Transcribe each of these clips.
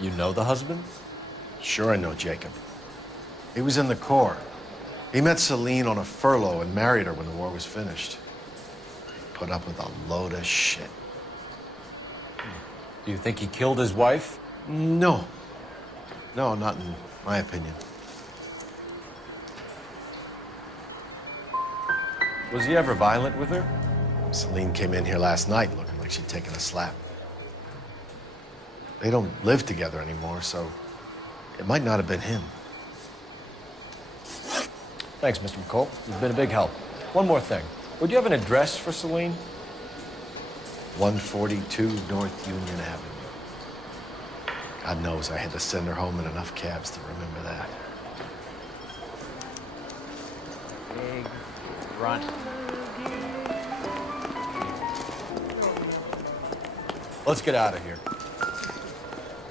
You know the husband? Sure I know Jacob. He was in the Corps. He met Celine on a furlough and married her when the war was finished. He put up with a load of shit. Do you think he killed his wife? No. No, not in my opinion. Was he ever violent with her? Celine came in here last night looking like she'd taken a slap. They don't live together anymore, so it might not have been him. Thanks, Mr. McCall. You've been a big help. One more thing. Would you have an address for Celine? 142 North Union Avenue. God knows I had to send her home in enough cabs to remember that. Big front. Let's get out of here.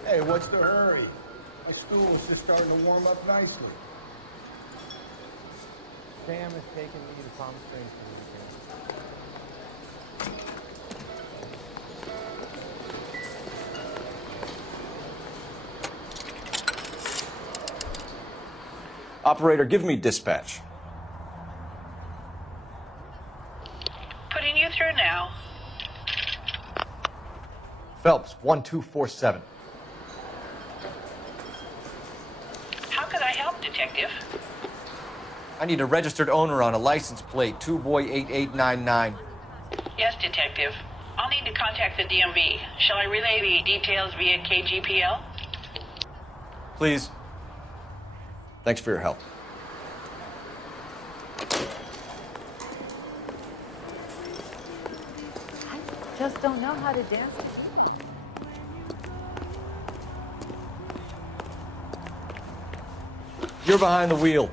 Hey, what's the hurry? My stool's just starting to warm up nicely. Sam is taking me to Palm Springs for the weekend. Operator, give me dispatch. Putting you through now. Phelps, 1247. How could I help, Detective? I need a registered owner on a license plate, 2boy8899. Yes, Detective. I'll need to contact the DMV. Shall I relay the details via KGPL? Please. Thanks for your help. I just don't know how to dance. You're behind the wheel.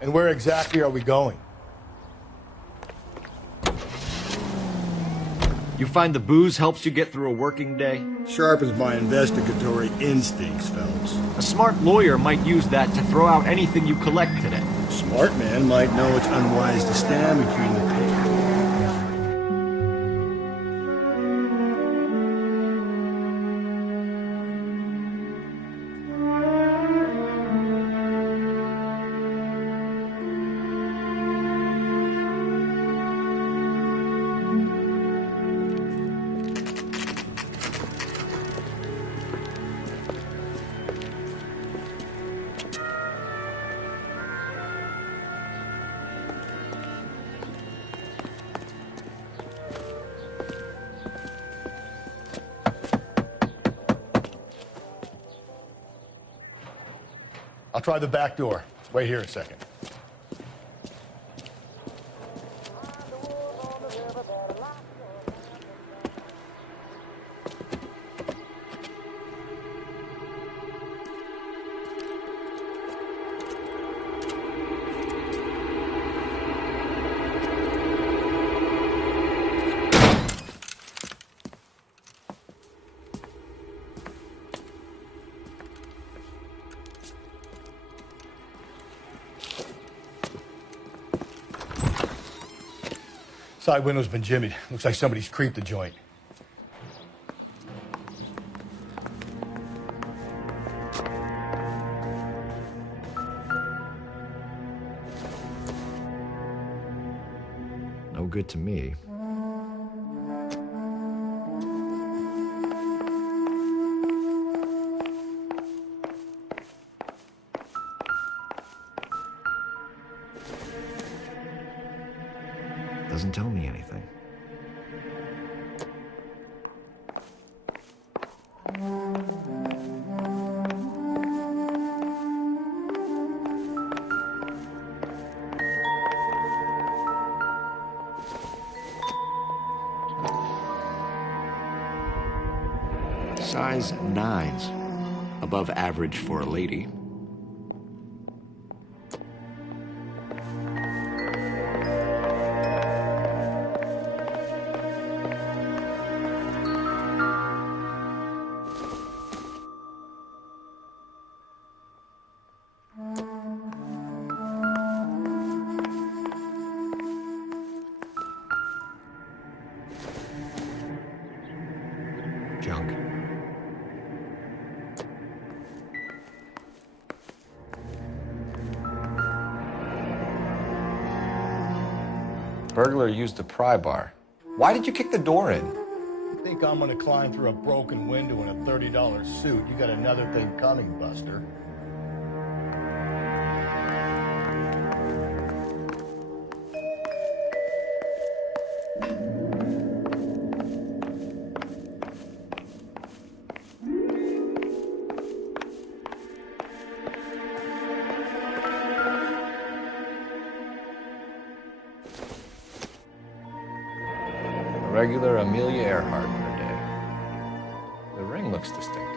And where exactly are we going? You find the booze helps you get through a working day? Sharpens my investigatory instincts, Phelps. A smart lawyer might use that to throw out anything you collect today. Smart man might know it's unwise to stand between the pair. I'll try the back door. Wait here a second. Side window's been jimmied. Looks like somebody's creeped the joint. No good to me. Doesn't tell me anything. Size 9s. Above average for a lady. Junk. Burglar used the pry bar. Why did you kick the door in? Think I'm gonna climb through a broken window in a $30 suit? You got another thing coming, Buster. Regular Amelia Earhart in her day. The ring looks distinctive.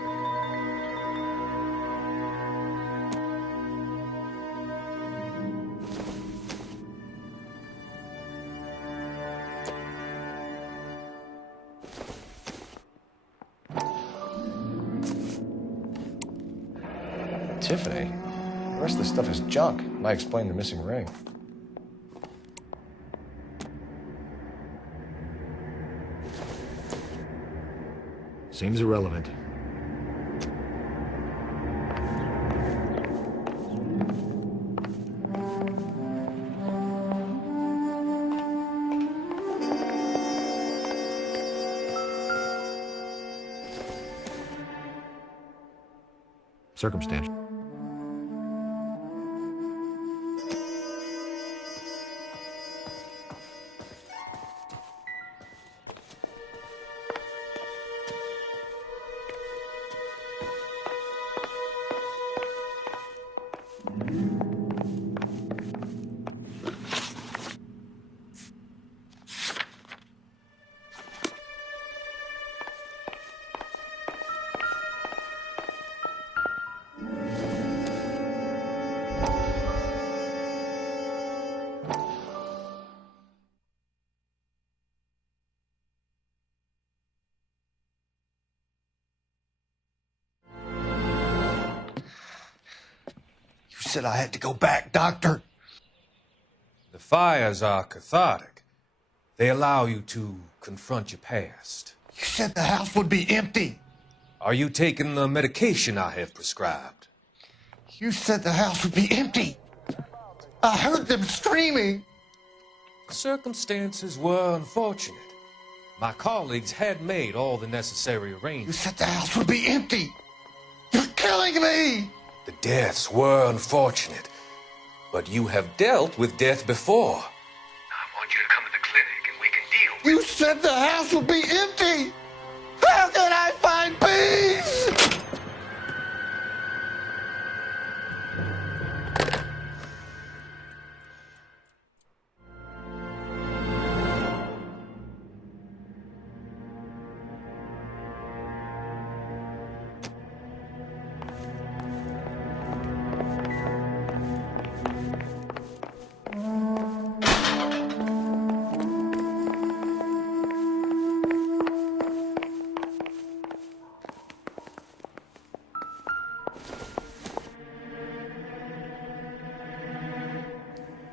Tiffany? The rest of the stuff is junk. Might explain the missing ring. Seems irrelevant. Circumstantial. Said I had to go back, Doctor. The fires are cathartic. They allow you to confront your past. You said the house would be empty. Are you taking the medication I have prescribed? You said the house would be empty. I heard them screaming. Circumstances were unfortunate. My colleagues had made all the necessary You arrangements. said the house would be empty. You're killing me. The deaths were unfortunate, but you have dealt with death before. I want you to come to the clinic and we can deal with You said the house would be empty. How can I find peace?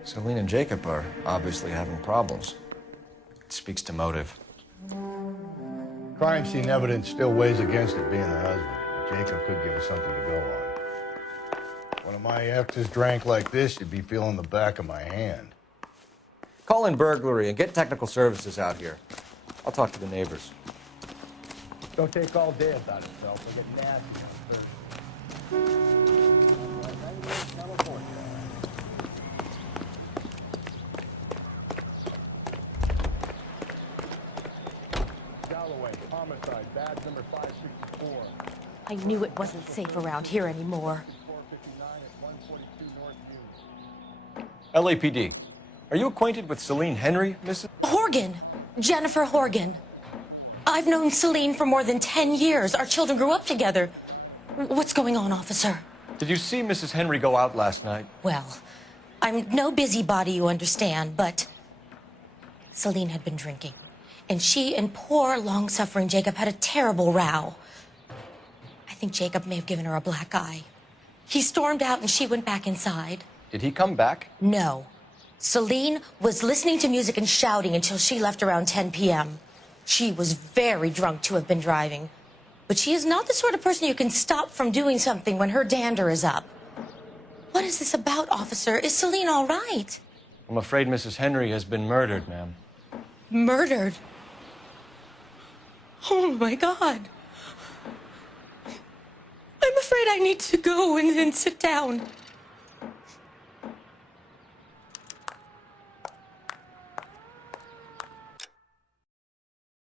Celine and Jacob are obviously having problems. It speaks to motive. Crime scene evidence still weighs against it being the husband. Jacob could give us something to go on. One of my exes drank like this, you'd be feeling the back of my hand. Call in burglary and get technical services out here. I'll talk to the neighbors. Don't take all day about itself. We'll get nasty on Thursday. Galloway, homicide, badge number 564. I knew it wasn't safe around here anymore. 459 at 142 North Union. LAPD. Are you acquainted with Celine Henry, Mrs.? Horgan! Jennifer Horgan. I've known Celine for more than 10 years. Our children grew up together. What's going on, officer? Did you see Mrs. Henry go out last night? Well, I'm no busybody, you understand, but Celine had been drinking. And she and poor, long-suffering Jacob had a terrible row. I think Jacob may have given her a black eye. He stormed out and she went back inside. Did he come back? No. Celine was listening to music and shouting until she left around 10 p.m. She was very drunk to have been driving. But she is not the sort of person you can stop from doing something when her dander is up. What is this about, officer? Is Celine all right? I'm afraid Mrs. Henry has been murdered, ma'am. Murdered? Oh, my God. I'm afraid I need to go and sit down.